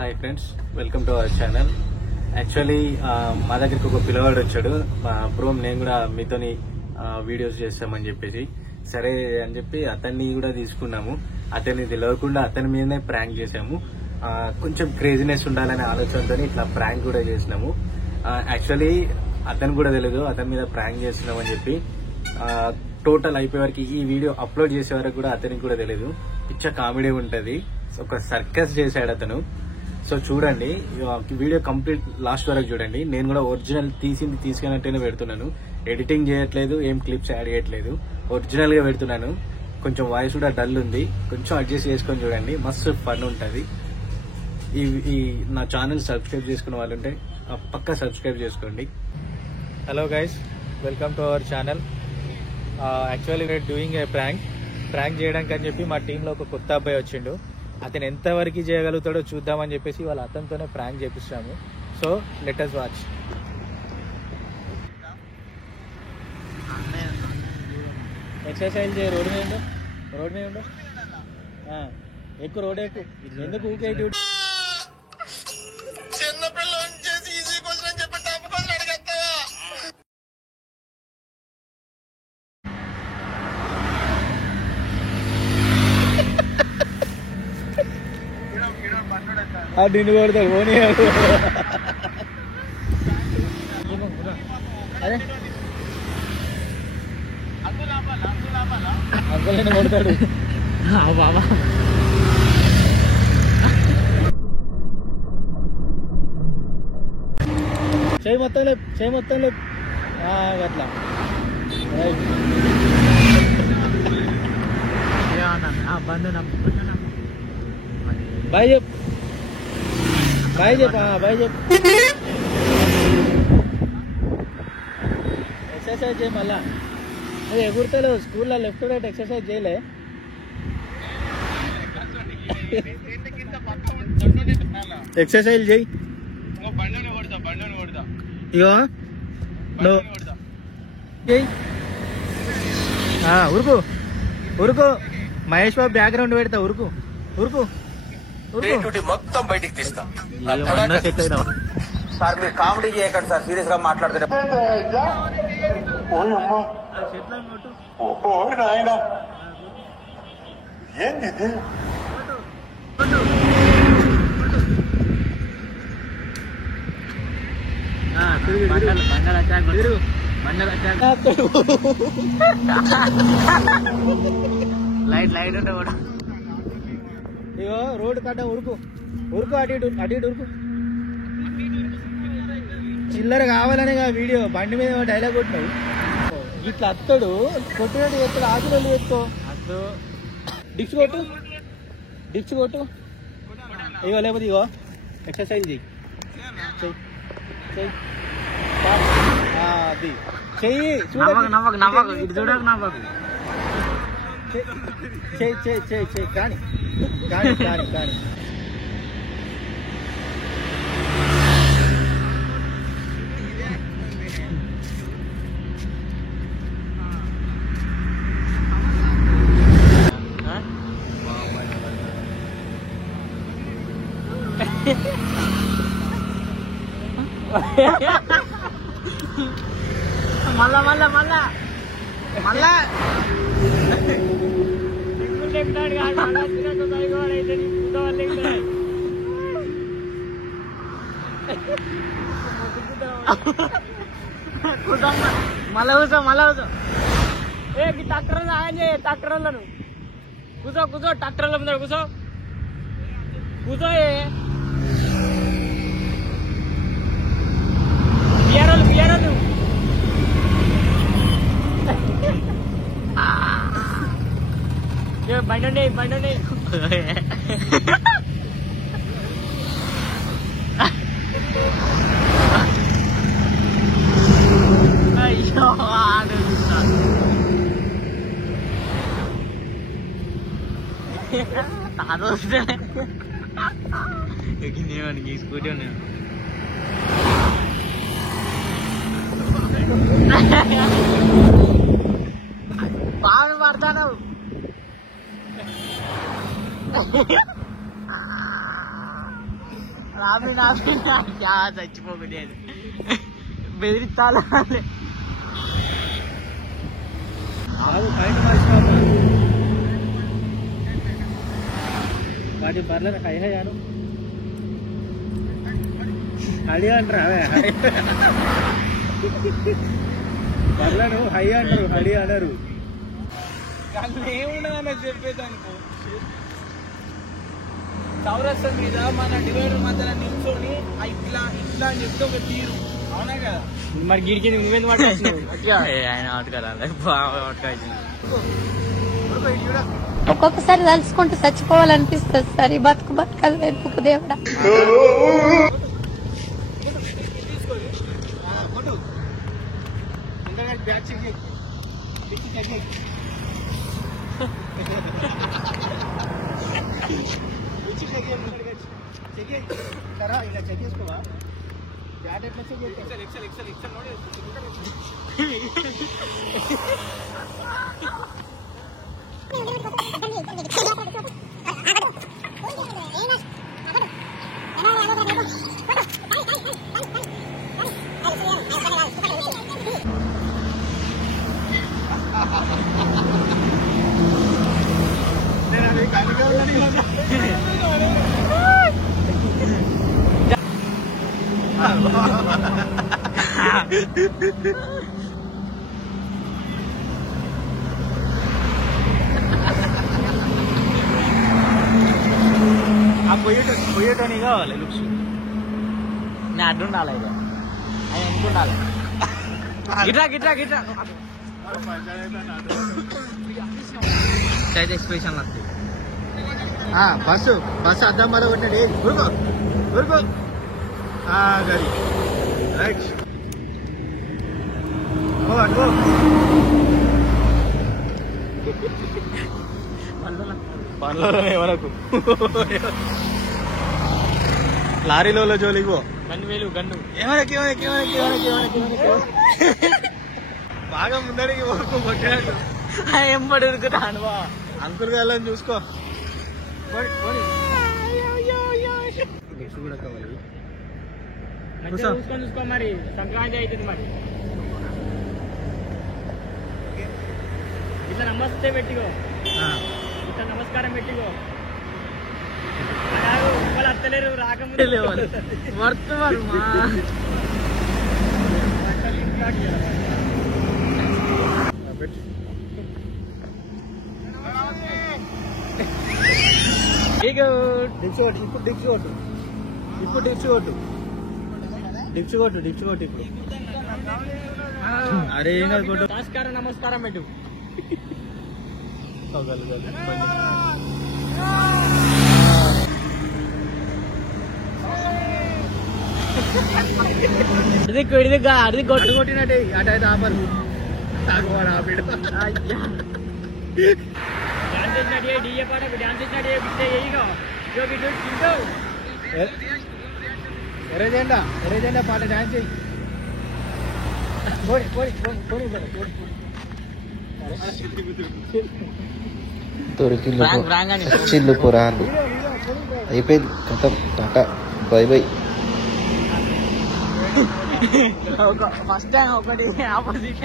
Hi friends, welcome to our channel. Actually మా దగ్గరికి ఒక పిల్లవాడు వచ్చాడు. బ్రో నేను కూడా మీతోని వీడియోస్ చేస్తామని చెప్పేసి సరే అని చెప్పి అతన్ని కూడా తీసుకున్నాము. అతన్ని తెలియకుండా అతని మీదనే ప్రాంక్ చేసాము. కొంచెం క్రేజీనెస్ ఉండాలనే ఆలోచనతో ఇట్లా ప్రాంక్ కూడా చేసినాము. యాక్చువల్లీ అతను కూడా తెలియదు అతని మీద ప్రాంక్ చేస్తున్నాం అని చెప్పి. టోటల్ అయిపోయే వరకు ఈ వీడియో అప్లోడ్ చేసే వరకు కూడా అతనికి కూడా తెలియదు. పిచ్చ కామెడీ ఉంటది. ఒక సర్కస్ చేశాడు అతను. సో చూడండి, వీడియో కంప్లీట్ లాస్ట్ వరకు చూడండి. నేను కూడా ఒరిజినల్ తీసుకున్నట్టేనే పెడుతున్నాను. ఎడిటింగ్ చేయట్లేదు, ఏం క్లిప్స్ యాడ్ చేయట్లేదు, ఒరిజినల్ గా పెడుతున్నాను. కొంచెం వాయిస్ కూడా డల్ ఉంది, కొంచెం అడ్జస్ట్ చేసుకొని చూడండి. మస్తు ఫన్ ఉంటది. ఈ నా ఛానల్ సబ్స్క్రైబ్ చేసుకున్న వాళ్ళు ఉంటే పక్కా సబ్స్క్రైబ్ చేసుకోండి. Hello guys, welcome to our channel. Actually we are doing a prank చేయడానికి అని చెప్పి మా టీంలో ఒక కొత్త అబ్బాయి వచ్చిండు. అతను ఎంతవరకు చేయగలుగుతాడో చూద్దామని చెప్పేసి వాళ్ళు అతనితోనే ప్రాంక్ చేపిస్తాము. So let us watch. Exercise చేయ, రోడ్ మీద ఉండు, ఎక్కువ రోడ్ ఎక్కువ. ఎందుకు ఊకే నిన్ను కొడతాడు పోనీ. అదే అంకుల్ నిన్ను కొడతాడు బాబా. చేయి మొత్తం లేపు అట్లా. బాయ్ చెప్పు. ఎక్సర్సైజ్ చేయి. మళ్ళా అది ఎగురుతలేవు. స్కూల్లో లెఫ్ట్ రైట్ ఎక్సర్సైజ్ చేయలే. ఎక్సర్సైజ్ చేయి. ఇగో నువ్వు ఉరుకు. మహేష్ బాబు బ్యాక్గ్రౌండ్ పెడతా. ఉరుకు మొత్తం బయటికి తీస్తా. సార్ మీరు కామెడీ చేయకండి సార్, సీరియస్ గా మాట్లాడుతున్నారు. ఏంది లైట్ ఉండేవాడు. ఇగో రోడ్డు కట్ట ఉరుకు అటు ఇటు ఉరుకు. చిల్లర కావాలనే వీడియో బండి మీద డైలాగ్ కొట్టినావు. ఇట్లా అత్తడు కొట్టినట్టు ఎత్తాడు. ఆకులు ఎత్తుకో. డిప్స్ కొట్టు. ఇగో లేకపోతే ఇగో ఎక్సర్సైజ్ చెయ్యి. అది చెయ్యి. చెయ్యి కానీ మళ్ళా కూర్చో. ట్రాక్టర్లను కూర్చో. ట్రాక్టర్ల ముందర కూర్చో. బియ్యారాలు బండి అయ్యో తాదొస్తే ఎక్కిందేవానికి స్కూటీ ఉన్నాను. బాగా పడతాను. చచ్చిపోకలేదు బెదిరిస్తాను వాటి బర్రెలు హై హై అను హడి అంటారు అవే బర్రెలను హై అంటారు హడి అనరు ఏముండదని చెప్పేదానికి చౌరస్తా మీద మన డివైడర్ మధ్యలో నిల్చొని ఇట్లా ఇట్లా అని చెప్తే ఒక తీరు అవునా కదా మరి గిడికి నువ్వెందుకు ఆయన ఒక్కొక్కసారి తలుచుకుంటూ చచ్చిపోవాలనిపిస్తుంది సార్ ఈ బతుకు బతకదు వెతుకు దేవుడా ఇలా చెక్ చేసుకోవా బ్యాట్ ఎట్లా చెక్ చేస్తా పోయేటని కావాలి లుక్స్ నేను అడ్డుండాలి ఇక ఆయన ఎందుకుండాలి గిట్రా గిట్రా గిట్రా అయితే ఎక్స్ప్రెషన్ వస్తుంది బస్సు అద్దం మర కొట్టాడు గురుకో గురుకో గది రైట్ పనులలో ఎవరకు లారీలో జోలికి పో గన్ను వేలు గన్ను బాగా ముందరికి వరకు కొట్టాడు ఎంబడి ఉరుకుతాను అంకుల్ గాలని చూసుకో కూడా కావాలి చూసుకో మరి సంక్రాంతి అవుతుంది మరి ఇట్లా నమస్తే పెట్టిగో ఇట్లా నమస్కారం పెట్టిగో వాళ్ళు అత్తలేరు రాకముందు వర్తవారు ఇప్పుడు డిప్స్ కొట్టు ఇప్పుడు డిప్స్ కొట్టు ఇప్పుడు అరే నమస్కారం నమస్కారం పెట్టు అది కొట్టినట్టే అటు అయితే ఆపరు తాగువాడు ఆపిడు డాన్స్ చేసినట్టు డీజే పాటకు డాన్స్ చేసినట్టు ఎర్రజెండా పాట డాన్స్ చేయి చిల్లు పురాలు అయిపోయింది కథం tata bye by first time ఒకటి ఆపోజిట్